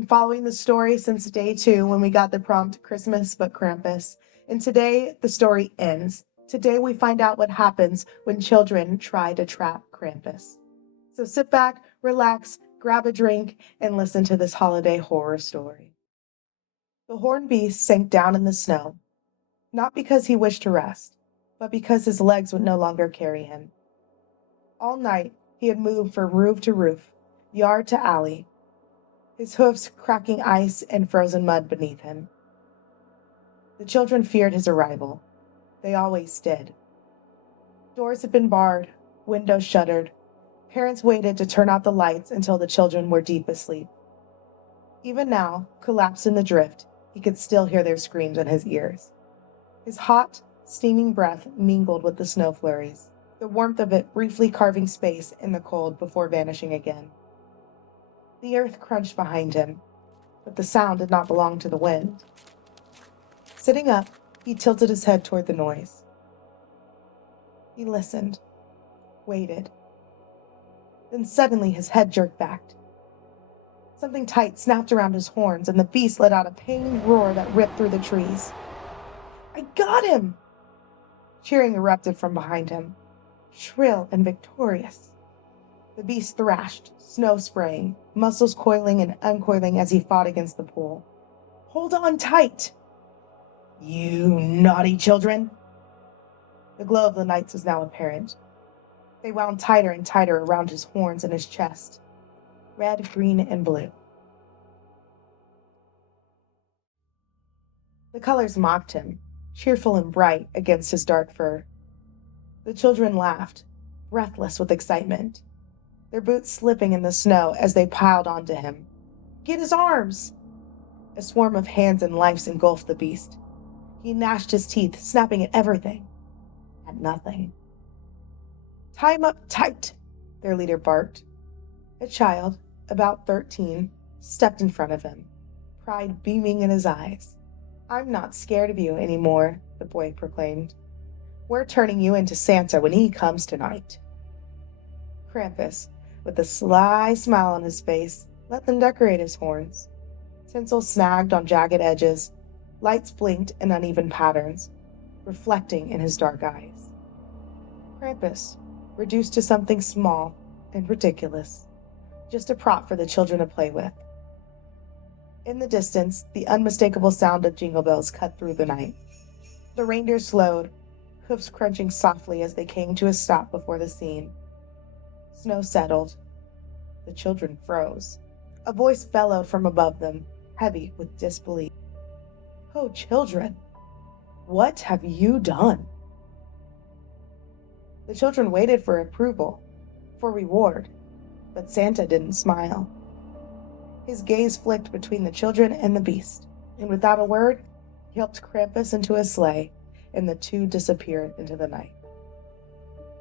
been following the story since day 2 when we got the prompt Christmas but Krampus. And today, the story ends. Today, we find out what happens when children try to trap Krampus. So sit back, relax, grab a drink, and listen to this holiday horror story. The horned beast sank down in the snow, not because he wished to rest, but because his legs would no longer carry him. All night, he had moved from roof to roof, yard to alley, his hoofs cracking ice and frozen mud beneath him. The children feared his arrival. They always did. Doors had been barred, windows shuttered. Parents waited to turn out the lights until the children were deep asleep. Even now, collapsed in the drift, he could still hear their screams in his ears. His hot, steaming breath mingled with the snow flurries, the warmth of it briefly carving space in the cold before vanishing again. The earth crunched behind him, but the sound did not belong to the wind. Sitting up, he tilted his head toward the noise. He listened, waited. Then suddenly his head jerked back. Something tight snapped around his horns, and the beast let out a pained roar that ripped through the trees. "I got him!" Cheering erupted from behind him, shrill and victorious. The beast thrashed, snow spraying, muscles coiling and uncoiling as he fought against the pool. "Hold on tight!" "You naughty children!" The glow of the lights was now apparent. They wound tighter and tighter around his horns and his chest, red, green, and blue. The colors mocked him, cheerful and bright against his dark fur. The children laughed, breathless with excitement, their boots slipping in the snow as they piled onto him. "Get his arms!" A swarm of hands and knives engulfed the beast. He gnashed his teeth, snapping at everything, at nothing. "Tie him up tight," their leader barked. A child, about 13, stepped in front of him, pride beaming in his eyes. "I'm not scared of you anymore," the boy proclaimed. "We're turning you into Santa when he comes tonight." Krampus, with a sly smile on his face, let them decorate his horns. Tinsel snagged on jagged edges, lights blinked in uneven patterns, reflecting in his dark eyes. Krampus, reduced to something small and ridiculous, just a prop for the children to play with. In the distance, the unmistakable sound of jingle bells cut through the night. The reindeer slowed, hoofs crunching softly as they came to a stop before the scene. Snow settled. The children froze. A voice bellowed from above them, heavy with disbelief. "Oh, children, what have you done?" The children waited for approval, for reward, but Santa didn't smile. His gaze flicked between the children and the beast, and without a word, he helped Krampus into a sleigh, and the two disappeared into the night.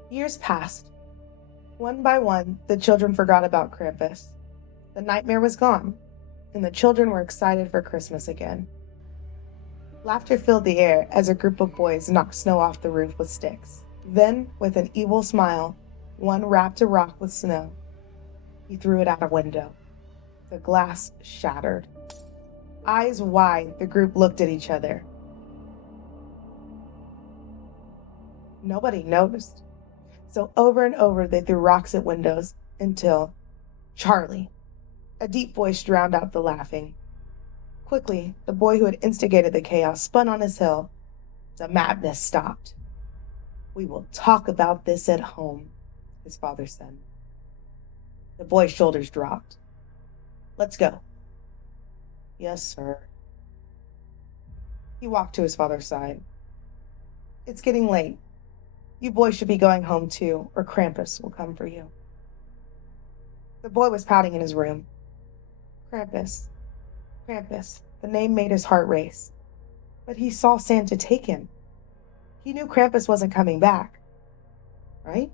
Years passed. One by one, the children forgot about Krampus. The nightmare was gone, and the children were excited for Christmas again. Laughter filled the air as a group of boys knocked snow off the roof with sticks. Then, with an evil smile, one wrapped a rock with snow. He threw it out a window. The glass shattered. Eyes wide, the group looked at each other. Nobody noticed. So over and over they threw rocks at windows until Charlie, a deep voice drowned out the laughing. Quickly, the boy who had instigated the chaos spun on his heel. The madness stopped. "We will talk about this at home," his father said. The boy's shoulders dropped. "Let's go." "Yes, sir." He walked to his father's side. "It's getting late. You boys should be going home too, or Krampus will come for you." The boy was pouting in his room. Krampus, Krampus, the name made his heart race. But he saw Santa take him. He knew Krampus wasn't coming back, right?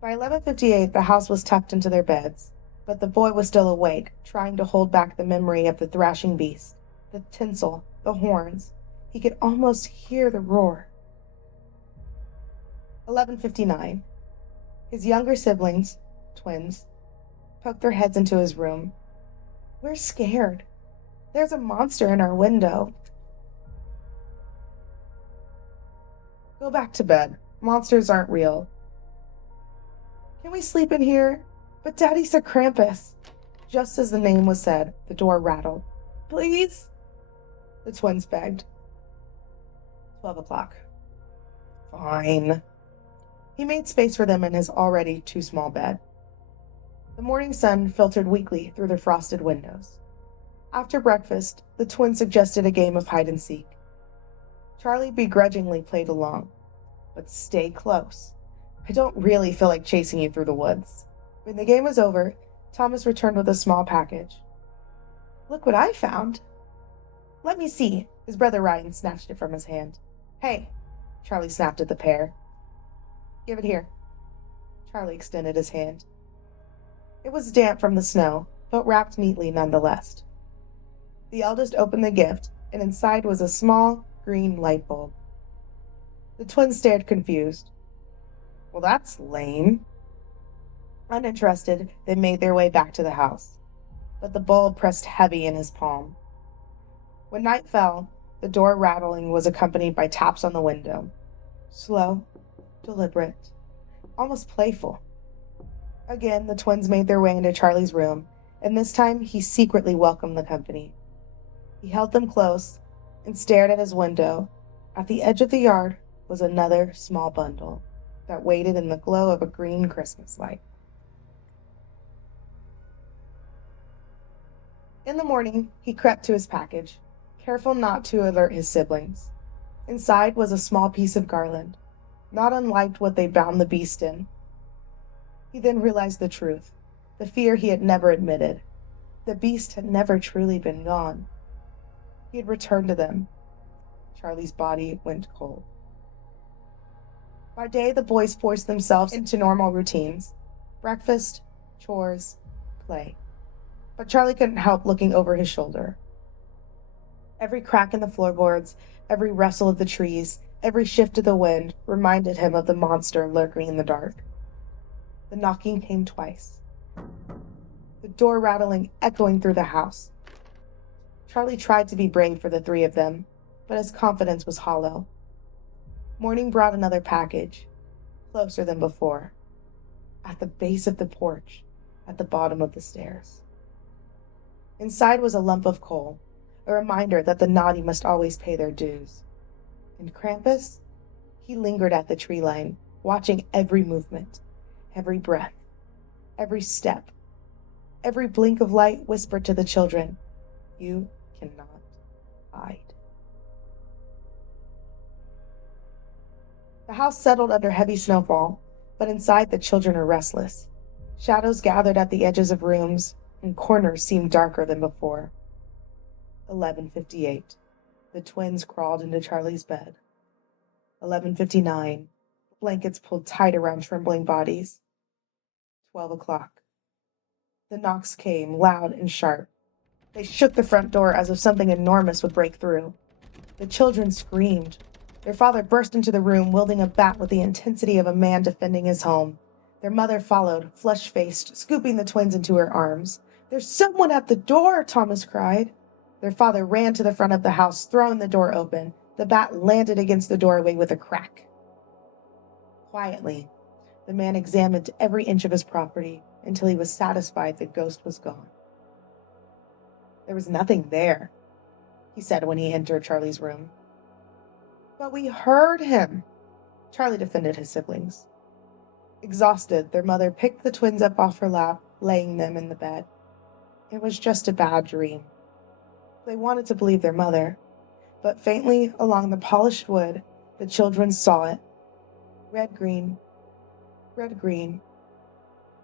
By 11:58, the house was tucked into their beds, but the boy was still awake, trying to hold back the memory of the thrashing beast, the tinsel, the horns. He could almost hear the roar. 11:59. His younger siblings, twins, poked their heads into his room. We're scared. There's a monster in our window. Go back to bed. Monsters aren't real. Can we sleep in here? But Daddy said Krampus. Just as the name was said, the door rattled. Please? The twins begged. 12 o'clock. Fine. He made space for them in his already too small bed. The morning sun filtered weakly through the frosted windows. After breakfast, the twins suggested a game of hide and seek. Charlie begrudgingly played along. But stay close. I don't really feel like chasing you through the woods. When the game was over, Thomas returned with a small package. Look what I found. Let me see. His brother Ryan snatched it from his hand. Hey, Charlie snapped at the pair. Give it here. Charlie extended his hand. It was damp from the snow, but wrapped neatly nonetheless. The eldest opened the gift, and inside was a small, green light bulb. The twins stared confused. Well, that's lame. Uninterested, they made their way back to the house, but the bulb pressed heavy in his palm. When night fell, the door rattling was accompanied by taps on the window. Slow, deliberate, almost playful. Again, the twins made their way into Charlie's room, and this time he secretly welcomed the company. He held them close and stared at his window. At the edge of the yard was another small bundle that waited in the glow of a green Christmas light. In the morning, he crept to his package, careful not to alert his siblings. Inside was a small piece of garland, not unlike what they bound the beast in. He then realized the truth, the fear he had never admitted. The beast had never truly been gone. He had returned to them. Charlie's body went cold. By day, the boys forced themselves into normal routines. Breakfast, chores, play. But Charlie couldn't help looking over his shoulder. Every crack in the floorboards, every rustle of the trees, every shift of the wind reminded him of the monster lurking in the dark. The knocking came twice, the door rattling echoing through the house. Charlie tried to be brave for the three of them, but his confidence was hollow. Morning brought another package, closer than before, at the base of the porch, at the bottom of the stairs. Inside was a lump of coal, a reminder that the naughty must always pay their dues. And Krampus? He lingered at the tree line, watching every movement, every breath, every step. Every blink of light whispered to the children, "You cannot hide." The house settled under heavy snowfall, but inside the children were restless. Shadows gathered at the edges of rooms, and corners seemed darker than before. 11:58. The twins crawled into Charlie's bed. 11:59. Blankets pulled tight around trembling bodies. 12 o'clock. The knocks came, loud and sharp. They shook the front door as if something enormous would break through. The children screamed. Their father burst into the room, wielding a bat with the intensity of a man defending his home. Their mother followed, flush-faced, scooping the twins into her arms. "There's someone at the door!" Thomas cried. Their father ran to the front of the house, throwing the door open. The bat landed against the doorway with a crack. Quietly, the man examined every inch of his property until he was satisfied the ghost was gone. There was nothing there, he said when he entered Charlie's room. But we heard him, Charlie defended his siblings. Exhausted, their mother picked the twins up off her lap, laying them in the bed. It was just a bad dream. They wanted to believe their mother, but faintly along the polished wood, the children saw it. Red, green,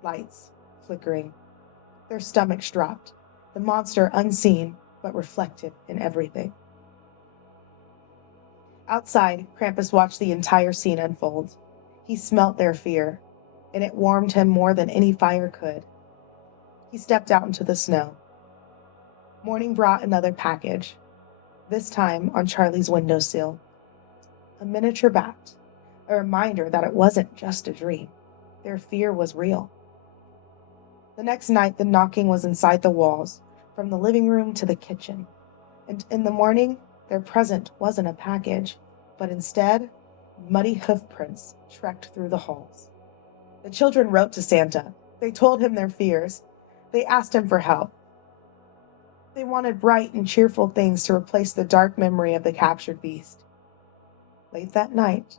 lights flickering. Their stomachs dropped, the monster unseen but reflected in everything. Outside, Krampus watched the entire scene unfold. He smelt their fear, and it warmed him more than any fire could. He stepped out into the snow. Morning brought another package, this time on Charlie's windowsill. A miniature bat, a reminder that it wasn't just a dream. Their fear was real. The next night, the knocking was inside the walls, from the living room to the kitchen. And in the morning, their present wasn't a package, but instead, muddy hoof prints trekked through the halls. The children wrote to Santa. They told him their fears. They asked him for help. They wanted bright and cheerful things to replace the dark memory of the captured beast. Late that night,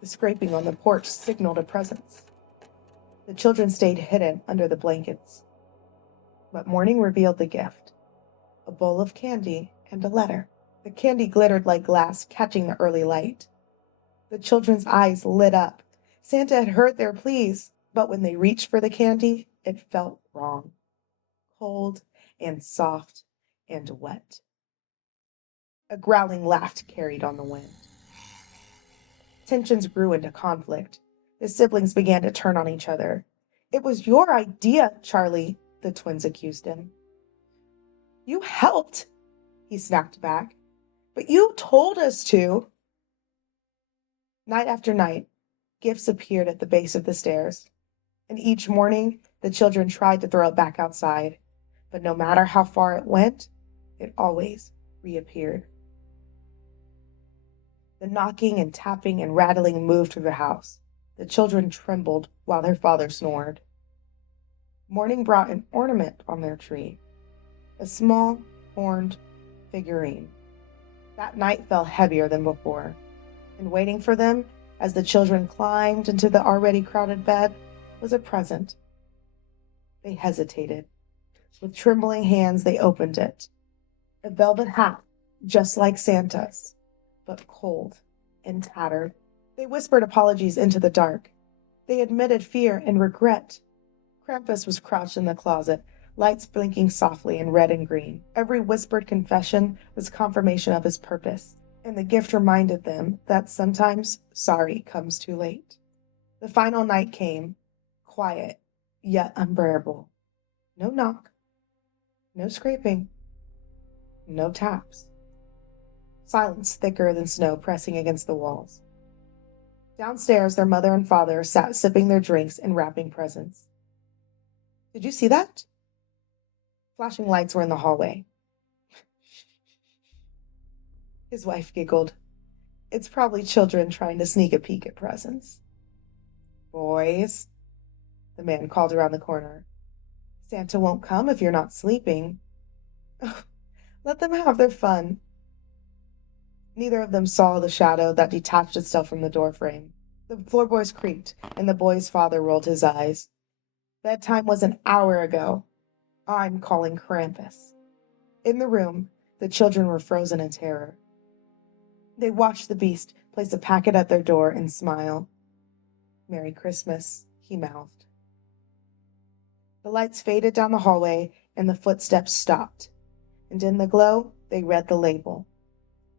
the scraping on the porch signaled a presence. The children stayed hidden under the blankets. But morning revealed the gift: a bowl of candy and a letter. The candy glittered like glass, catching the early light. The children's eyes lit up. Santa had heard their pleas, but when they reached for the candy, it felt wrong. Cold and soft and wet. A growling laugh carried on the wind. Tensions grew into conflict. The siblings began to turn on each other. "It was your idea, Charlie," the twins accused him. "You helped," he snapped back. "But you told us to." Night after night, gifts appeared at the base of the stairs, and each morning the children tried to throw it back outside, but no matter how far it went, it always reappeared. The knocking and tapping and rattling moved through the house. The children trembled while their father snored. Morning brought an ornament on their tree, a small, horned figurine. That night fell heavier than before, and waiting for them, as the children climbed into the already crowded bed, was a present. They hesitated. With trembling hands, they opened it. A velvet hat, just like Santa's, but cold and tattered. They whispered apologies into the dark. They admitted fear and regret. Krampus was crouched in the closet, lights blinking softly in red and green. Every whispered confession was confirmation of his purpose, and the gift reminded them that sometimes sorry comes too late. The final night came, quiet, yet unbearable. No knock, no scraping, no taps. Silence thicker than snow pressing against the walls. Downstairs, their mother and father sat sipping their drinks and wrapping presents. "Did you see that?" Flashing lights were in the hallway. His wife giggled. "It's probably children trying to sneak a peek at presents." "Boys," the man called around the corner, "Santa won't come if you're not sleeping." "Oh, let them have their fun." Neither of them saw the shadow that detached itself from the doorframe. The floorboards creaked, and the boy's father rolled his eyes. "Bedtime was an hour ago. I'm calling Krampus." In the room, the children were frozen in terror. They watched the beast place a packet at their door and smile. "Merry Christmas," he mouthed. The lights faded down the hallway, and the footsteps stopped. And in the glow, they read the label: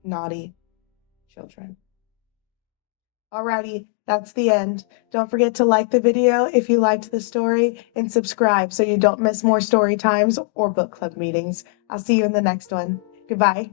Naughty Children. Alrighty, that's the end. Don't forget to like the video if you liked the story, and subscribe so you don't miss more story times or book club meetings. I'll see you in the next one. Goodbye.